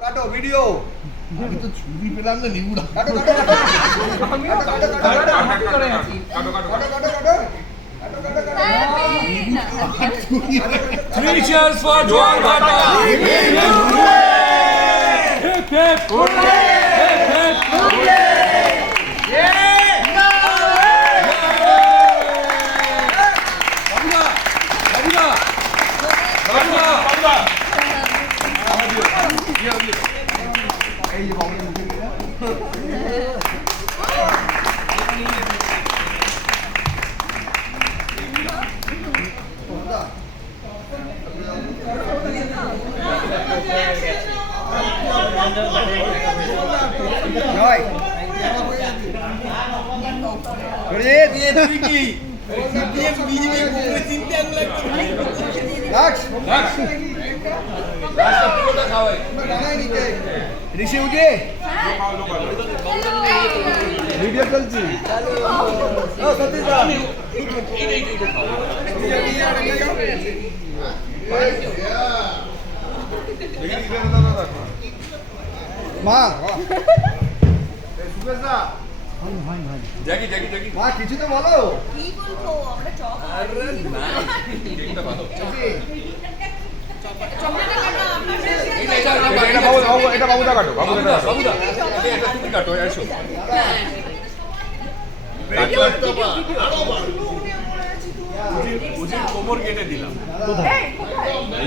কাটো ভিডিও আমি তো ছুরি পেলাম না নিবুড়া কাটো কাটো কাটো Three cheers for Joel Bata. Hip hip hooray! Hip hip hooray! জয় ঋষি উঠে ভিডিও চলছি মা Jackie, Jackie, Jackie. মা কিছু তো বলো কি বলবো আমরা চপ এটা ভালো। চকলেটটা কাটো আপনার এটা বাবুদা কাটো, বাবুদা। এটা তুমি কাটো, এসো। কোমর কেটে দিলাম। এই কোথায়